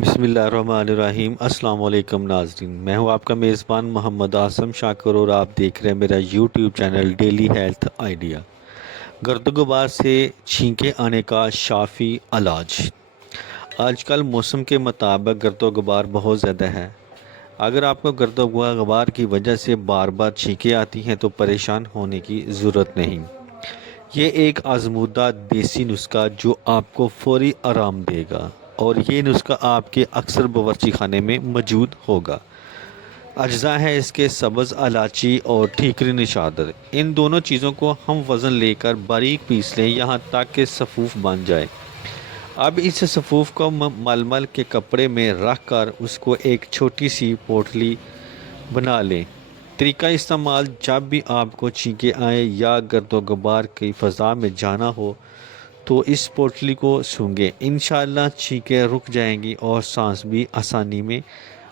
بسم اللہ الرحمن الرحیم۔ السلام علیکم ناظرین، میں ہوں آپ کا میزبان محمد اعظم شاکر اور آپ دیکھ رہے ہیں میرا YouTube channel daily health idea. گرد و غبار سے چھینکیں آنے کا شافی علاج۔ آج کل موسم کے مطابق گرد و غبار بہت زیادہ ہے۔ اگر آپ کو گرد و غبار کی وجہ سے بار بار چھینکیں آتی ہیں تو پریشان ہونے کی ضرورت نہیں۔ یہ ایک آزمودہ دیسی نسخہ جو آپ کو فوری آرام دے گا، اور یہ نسخہ آپ کے اکثر باورچی خانے میں موجود ہوگا۔ اجزاء ہیں اس کے سبز الائچی اور ٹھیکری نشادر۔ ان دونوں چیزوں کو ہم وزن لے کر باریک پیس لیں یہاں تک کہ صفوف بن جائے۔ اب اس صفوف کو ململ کے کپڑے میں رکھ کر اس کو ایک چھوٹی سی پوٹلی بنا لیں۔ طریقہ استعمال: جب بھی آپ کو چھینکیں آئیں یا گرد و غبار کی فضا میں جانا ہو تو اس پوٹلی کو سونگھیں۔ انشاءاللہ چھینکیں رک جائیں گی اور سانس بھی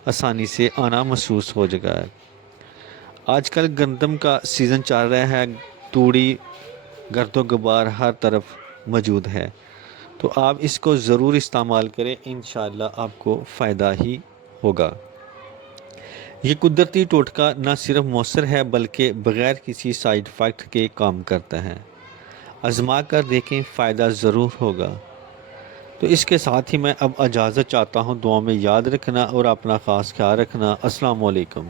آسانی سے آنا محسوس ہو جائے گا۔ آج کل گندم کا سیزن چل رہا ہے، توڑی گرد و غبار ہر طرف موجود ہے، تو آپ اس کو ضرور استعمال کریں، انشاءاللہ آپ کو فائدہ ہی ہوگا۔ یہ قدرتی ٹوٹکا نہ صرف مؤثر ہے بلکہ بغیر کسی سائیڈ ایفیکٹ کے کام کرتا ہے۔ آزما کر دیکھیں، فائدہ ضرور ہوگا۔ تو اس کے ساتھ ہی میں اب اجازت چاہتا ہوں۔ دعا میں یاد رکھنا اور اپنا خاص خیال رکھنا۔ السلام علیکم۔